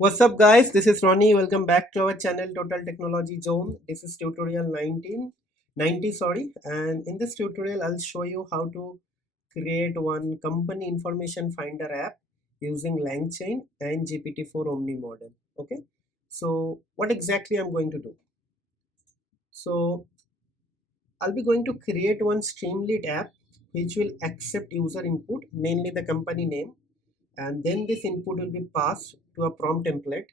What's up, guys? This is Ronnie. Welcome back to our channel Total Technology Zone. This is tutorial 1990, sorry. And in this tutorial, I'll show you how to create one company information finder app using Langchain and GPT-4 Omni model. Okay. So what exactly I'm going to do? So I'll be going to create one Streamlit app which will accept user input, mainly the company name, and then this input will be passed to a prompt template.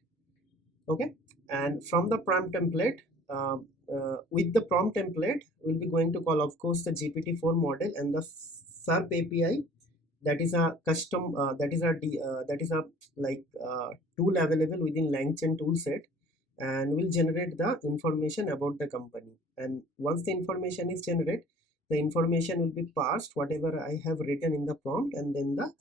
Okay, and from the prompt template, with the prompt template we'll be going to call, of course, the GPT-4 model and the SERP API. That is a custom that is a like tool available within LangChain tool set, and will generate the information about the company. And once the information is generated, the information will be passed whatever I have written in the prompt, and then the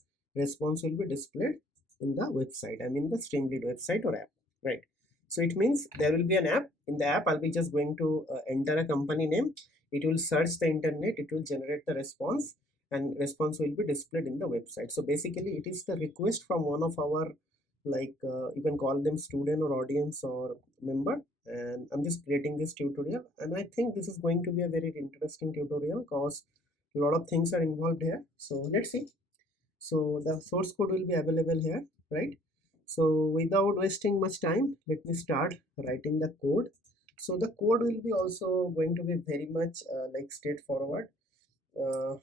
response will be displayed in the website, I mean the Streamlit website or app, right? So it means there will be an app. In the app, I'll be just going to enter a company name. It will search the internet, it will generate the response, and response will be displayed in the website. So basically it is the request from one of our, you can call them student or audience or member, and I'm just creating this tutorial, and I think this is going to be a very interesting tutorial because a lot of things are involved here. So let's see. So the source code will be available here, right? So without wasting much time, let me start writing the code. So the code will be also going to be very much like straightforward. uh,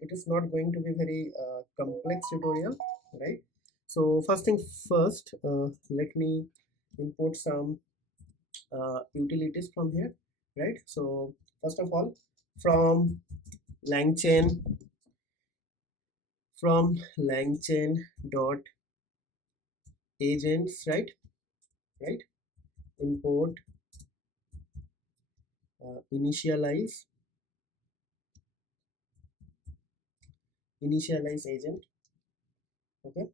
it is not going to be very complex tutorial, right? So first thing first, let me import some utilities from here, right? So first of all, from langchain langchain dot agents, right, import initialize agent. Okay,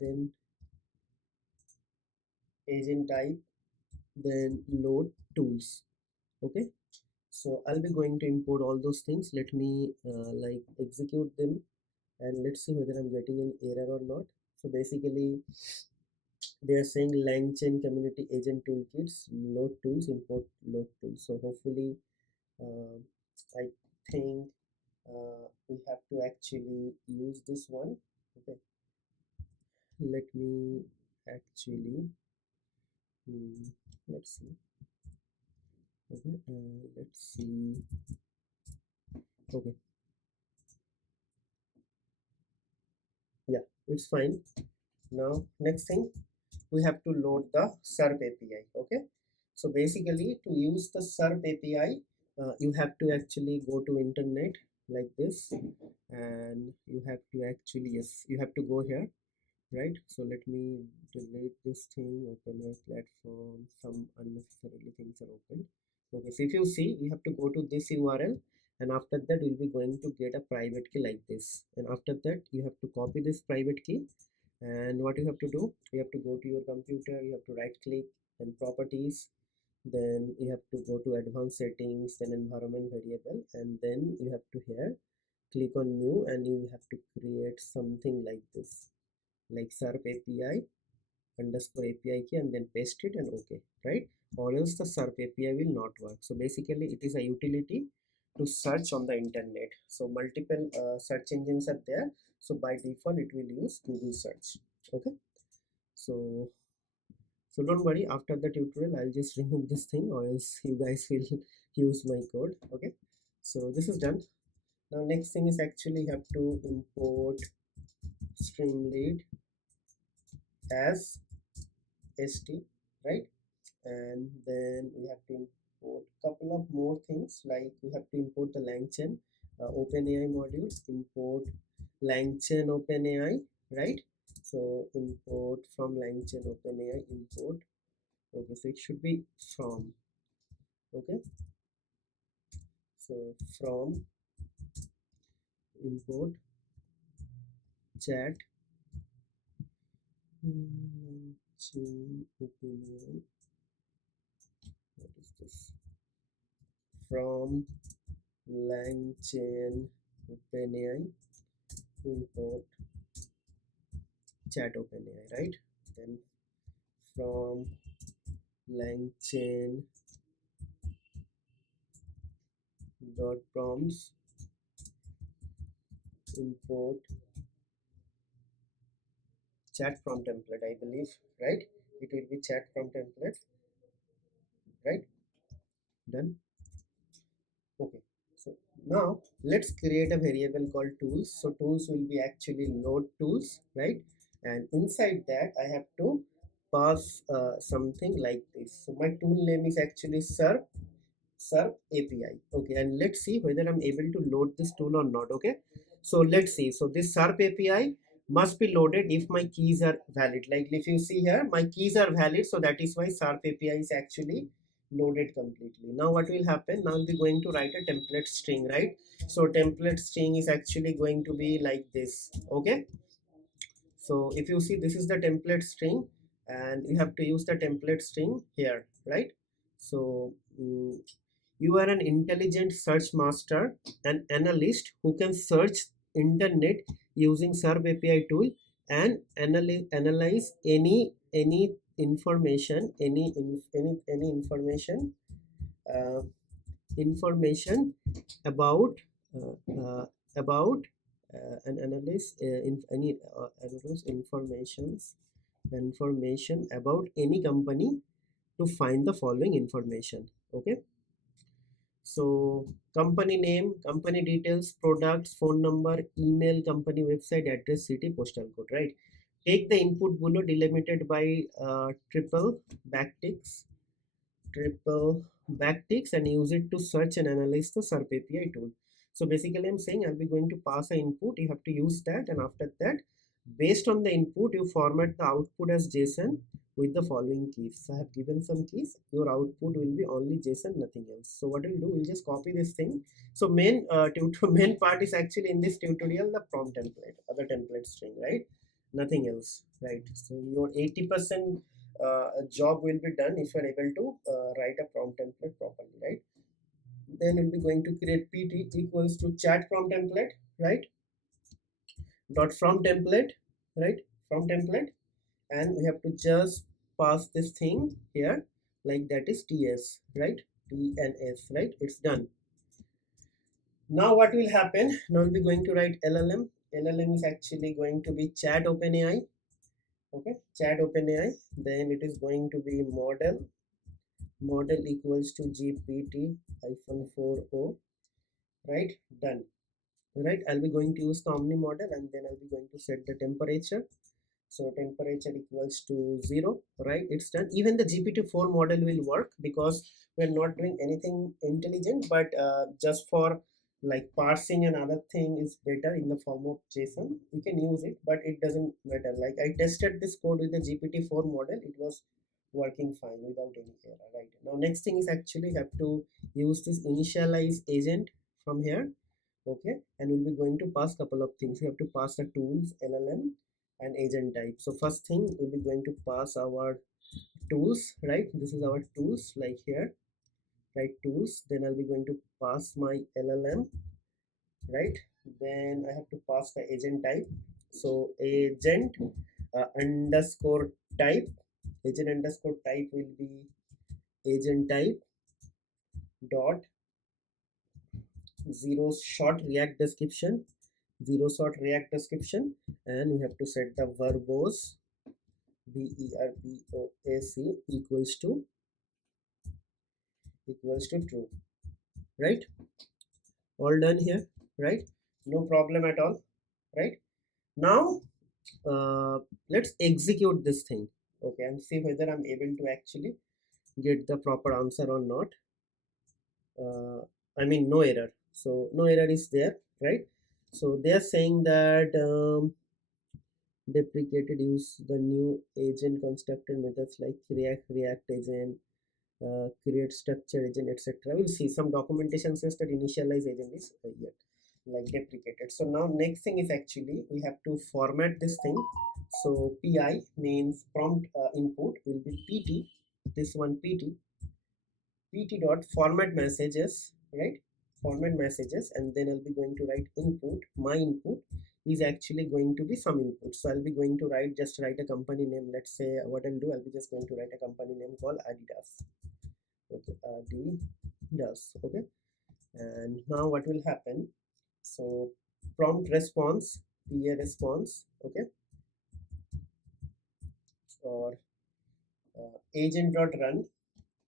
then agent type, then load tools. Okay, so I'll be going to import all those things. Let me like execute them, and let's see whether I'm getting an error or not. So basically they are saying langchain community agent toolkits load tools, import load tools. So hopefully uh, I think we have to actually use this one. Okay, let me actually let's see. Okay, let's see. Okay, yeah, it's fine. Now next thing, we have to load the SERP API. Okay, so basically to use the SERP API, you have to actually go to internet like this, and you have to actually, yes, you have to go here, right? So let me delete this thing, open my platform, some unnecessarily things are open. Okay, so if you see, you have to go to this URL, and after that you'll be going to get a private key like this, and after that you have to copy this private key. And what you have to do, you have to go to your computer, you have to right click and properties, then you have to go to advanced settings, then environment variable, and then you have to here click on new, and you have to create something like this, like SERP API underscore API key, and then paste it and OK, right? Or else the SERP API will not work. So basically it is a utility to search on the internet. So multiple search engines are there, so by default it will use Google search. Okay, so don't worry, after the tutorial I'll just remove this thing, or else you guys will use my code. Okay, so this is done. Now next thing is actually you have to import Streamlit as st, right? And then we have to import couple of more things, like we have to import the langchain OpenAI module, import langchain OpenAI, right? So import from langchain OpenAI, import. Okay, so it should be from. Okay, so from import chat langchain OpenAI. What is this? From langchain OpenAI, import chat OpenAI, right? Then from Langchain dot prompts import chat from template, I believe, right? It will be chat from template, right? Done. Okay, so now let's create a variable called tools. So tools will be actually load tools, right? And inside that I have to pass something like this. So my tool name is actually serve API. Okay, and let's see whether I'm able to load this tool or not. Okay, so let's see. So this serve API must be loaded if my keys are valid. Like if you see here, my keys are valid, so that is why serve API is actually loaded completely. Now what will happen? Now we're going to write a template string, right? So template string is actually going to be like this. Okay, so if you see, this is the template string and you have to use the template string here, right? So you are an intelligent search master, an analyst who can search internet using serve API tool and analyze any information, any information, uh, information about uh, uh, about an analyst in any analyze information about any company to find the following information. Okay, so company name, company details, products, phone number, email, company website, address, city, postal code, right? Take the input below delimited by triple backticks and use it to search and analyze the SERP API tool. So basically I'm saying I'll be going to pass an input, you have to use that, and after that, based on the input, you format the output as JSON with the following keys. So I have given some keys, your output will be only JSON, nothing else. So what we'll do, we'll just copy this thing. So main part is actually in this tutorial, the prompt template, other template string, right? Nothing else, right? So your 80% job will be done if you are able to write a prompt template properly, right? Then we'll be going to create pt equals to chat from template, right? Dot from template, right? From template, and we have to just pass this thing here, like that is ts, right? tns, right? It's done. Now what will happen? Now we'll be going to write llm is actually going to be chat OpenAI. Okay, chat OpenAI, then it is going to be model equals to GPT-4o, right? Done. Right, I'll be going to use the omni model and then I'll be going to set the temperature. So temperature equals to 0, right? It's done. Even the GPT-4 model will work because we're not doing anything intelligent, but just for like parsing and other thing is better in the form of JSON. We can use it, but it doesn't matter. Like I tested this code with the GPT-4 model, it was working fine without any error, right? Now next thing is actually have to use this initialize agent from here. Okay, and we'll be going to pass couple of things. We have to pass the tools, llm, and agent type. So first thing, we'll be going to pass our tools, right? This is our tools, like here, right? Tools. Then I'll be going to pass my llm, right? Then I have to pass the agent type. So agent underscore type, agent underscore type will be agent type dot zero short react description, and we have to set the verbose verboc equals to true, right? All done here, right? No problem at all, right? Now let's execute this thing, okay, and see whether I'm able to actually get the proper answer or not. I mean no error, so no error is there, right? So they are saying that deprecated, use the new agent constructed methods like react agent, create structure agent, etc. We'll see some documentation says that initialize agent is here like deprecated. So now next thing is actually we have to format this thing. So pi means prompt input will be pt, this one pt dot format messages, right? Format messages, and then I'll be going to write input, my input is actually going to be some input. So I'll be going to write a company name. Let's say what I'll do, I'll be just going to write a company name called Adidas. Okay, Adidas. Okay, and now what will happen? So prompt response, PA response. Okay, or agent dot run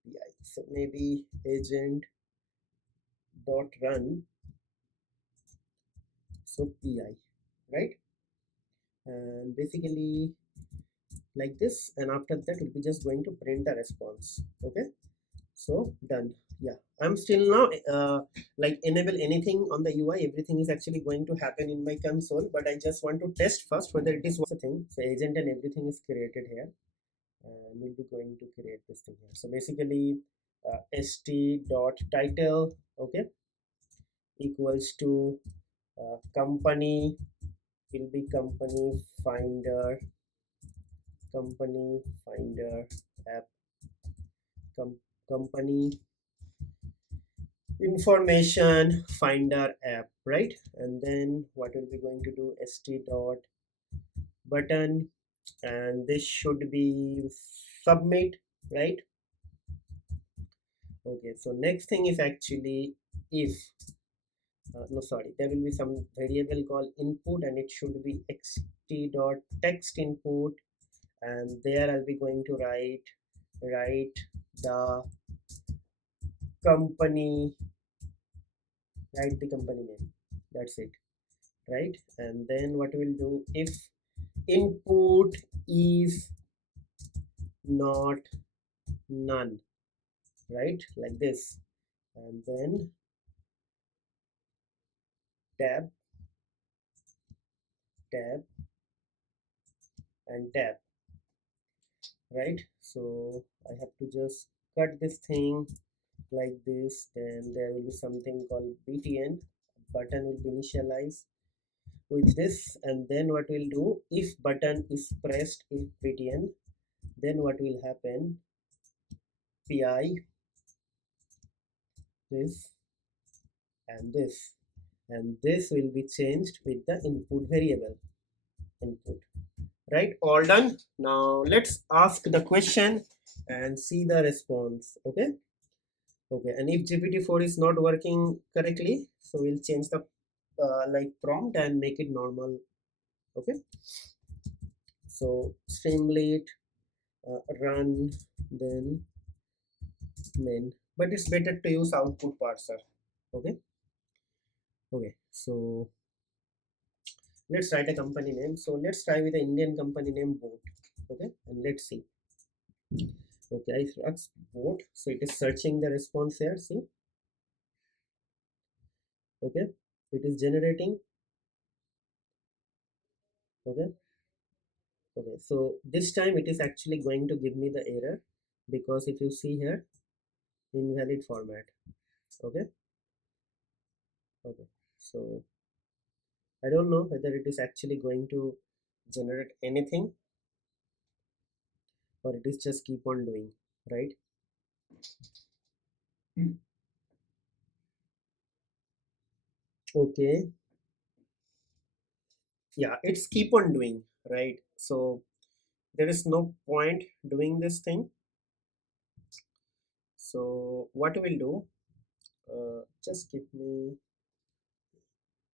PI. So maybe agent dot run, so PI, right? And basically like this, and after that we'll be just going to print the response. Okay, so done. Yeah, I'm still now like enable anything on the UI, everything is actually going to happen in my console, but I just want to test first whether it is what's the thing. So agent and everything is created here, and we'll be going to create this thing here. So basically st dot title, okay, equals to company, will be company finder app, company information finder app, right? And then what we'll be going to do, st dot button, and this should be submit, right? Okay, so next thing is actually if no, sorry, there will be some variable called input, and it should be xt dot text input, and there I'll be going to write the company, write the company name, that's it, right? And then what we'll do, if input is not none, right, like this, and then tab, tab, and tab, right? So I have to just cut this thing like this. Then there will be something called btn, button will be initialized with this, and then what we'll do, if button is pressed, if btn, then what will happen, pi this and this will be changed with the input variable input, right? All done. Now let's ask the question and see the response. Okay, okay, and if GPT-4 is not working correctly, so we'll change the like prompt and make it normal. Okay, so Streamlit run, then main, but it's better to use output parser. Okay, okay, so let's write a company name. So let's try with the Indian company name Boat. Okay, and let's see. Okay, I asked Boat, so it is searching the response here. See, okay, it is generating. Okay, okay, so this time it is actually going to give me the error, because if you see here, invalid format. Okay, okay, so I don't know whether it is actually going to generate anything, or it is just keep on doing, right? Okay, yeah, it's keep on doing, right? So there is no point doing this thing. So what we'll do, just give me,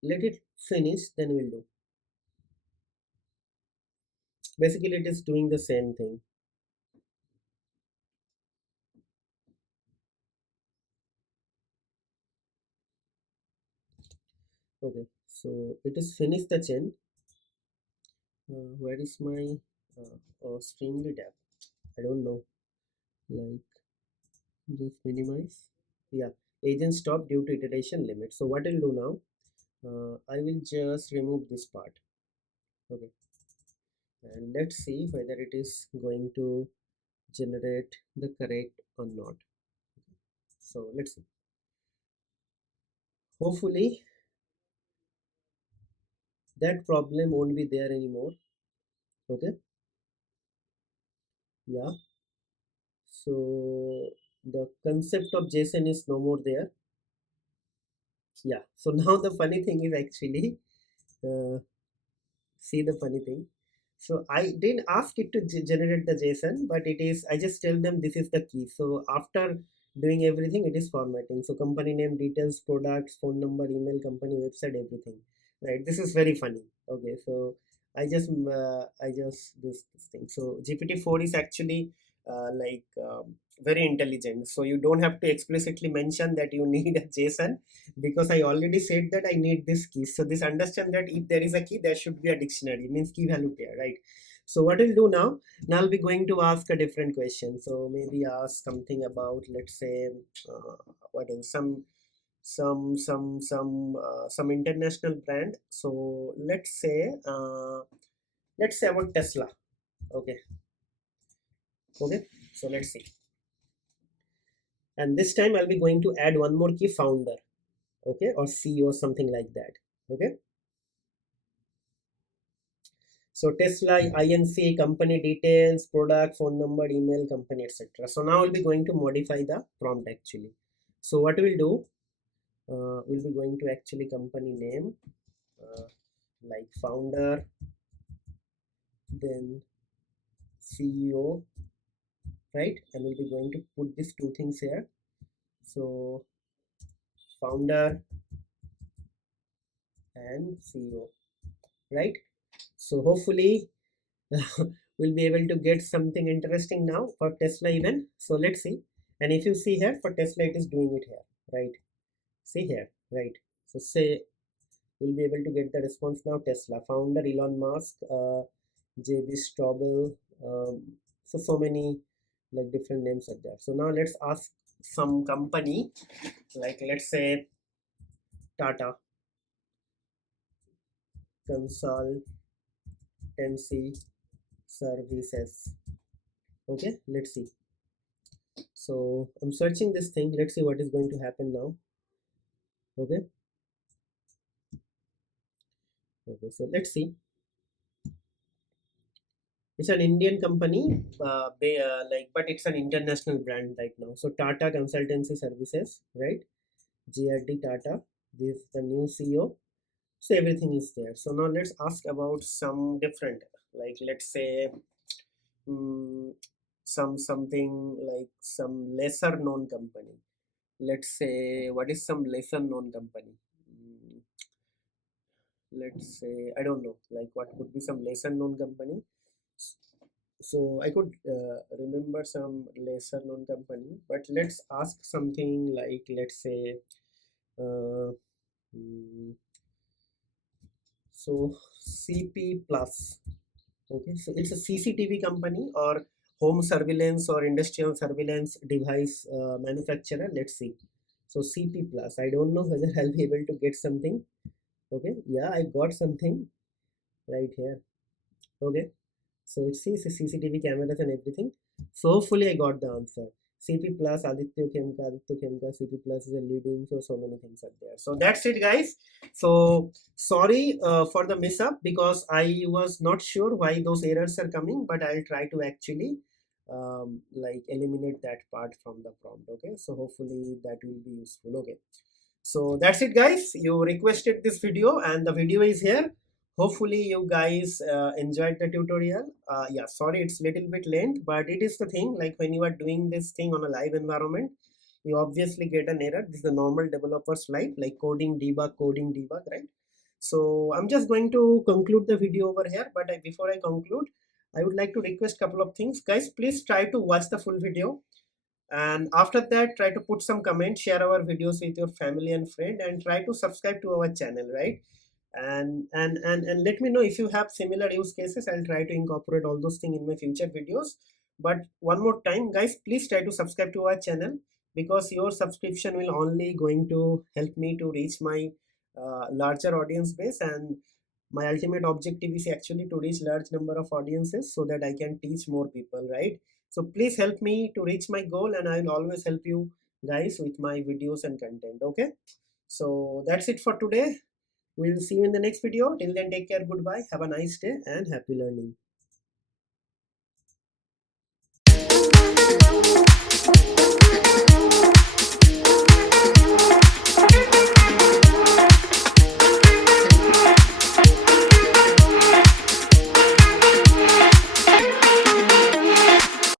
let it finish, then we'll do. Basically it is doing the same thing. Okay, so it is finished the chain. Where is my Streamlit app? I don't know, like, just minimize, yeah, agent stop due to iteration limit. So what I'll do now, I will just remove this part. Okay, and let's see whether it is going to generate the correct or not. So let's see, hopefully that problem won't be there anymore. Okay, yeah, so the concept of JSON is no more there. Yeah, so now the funny thing is actually, uh, See the funny thing. So I didn't ask it to generate the JSON, but it is, I just tell them this is the key. So after doing everything, it is formatting. So company name, details, products, phone number, email, company website, everything. Right. This is very funny. Okay. So I just this thing. So GPT-4 is actually very intelligent. So you don't have to explicitly mention that you need a JSON, because I already said that I need this key. So this understand that if there is a key, there should be a dictionary, means key value pair, right? So what we'll do now, I'll be going to ask a different question. So maybe ask something about, let's say, what else? Some international brand. So let's say about Tesla. Okay, okay. So let's see. And this time I'll be going to add one more key, founder. Okay, or CEO, something like that. Okay. So Tesla, INC, company details, product, phone number, email, company, etc. So now we'll be going to modify the prompt actually. So what we'll do, we'll be going to actually company name, like founder, then CEO, right? And we'll be going to put these two things here. So founder and CEO, right? So hopefully we'll be able to get something interesting now for Tesla even. So let's see. And if you see here, for Tesla it is doing it here, right? See here, right? So say we'll be able to get the response now. Tesla founder Elon Musk, JB Straubel, so many like different names are there. So now let's ask some company, like let's say Tata Consultancy Services. Okay, let's see. So I'm searching this thing. Let's see what is going to happen now. Okay. Okay, so let's see. It's an Indian company, but it's an international brand right now. So Tata Consultancy Services, right? GRD Tata. This is the new CEO. So everything is there. So now let's ask about some different, like let's say, something like some lesser known company. Let's say, what is some lesser known company? Let's say, I don't know, like what could be some lesser known company. So I could remember some lesser known company, but let's ask something like, let's say, uh, mm, so CP plus. Okay, so it's a CCTV company or home surveillance or industrial surveillance device manufacturer. Let's see. So CP plus, I don't know whether I'll be able to get something. Okay, yeah, I got something right here. Okay, so it sees the CCTV cameras and everything. So hopefully I got the answer. CP plus, Aditya Khemka, CP plus is a leading, so many things are there. So that's it, guys. So sorry for the mess up, because I was not sure why those errors are coming, but I'll try to actually like eliminate that part from the prompt. Okay, so hopefully that will be useful. Okay, so that's it, guys. You requested this video and the video is here. Hopefully you guys enjoyed the tutorial. Yeah, sorry it's little bit length, but it is the thing, like when you are doing this thing on a live environment, you obviously get an error. This is the normal developers life, like coding debug, right? So I'm just going to conclude the video over here, but before I conclude, I would like to request couple of things. Guys, please try to watch the full video, and after that try to put some comments, share our videos with your family and friend, and try to subscribe to our channel, right? And let me know if you have similar use cases. I'll try to incorporate all those things in my future videos. But one more time, guys, please try to subscribe to our channel, because your subscription will only going to help me to reach my larger audience base, and my ultimate objective is actually to reach large number of audiences so that I can teach more people, right? So please help me to reach my goal, and I'll always help you guys with my videos and content. Okay, so that's it for today. We'll see you in the next video. Till then, take care, goodbye, have a nice day, and happy learning.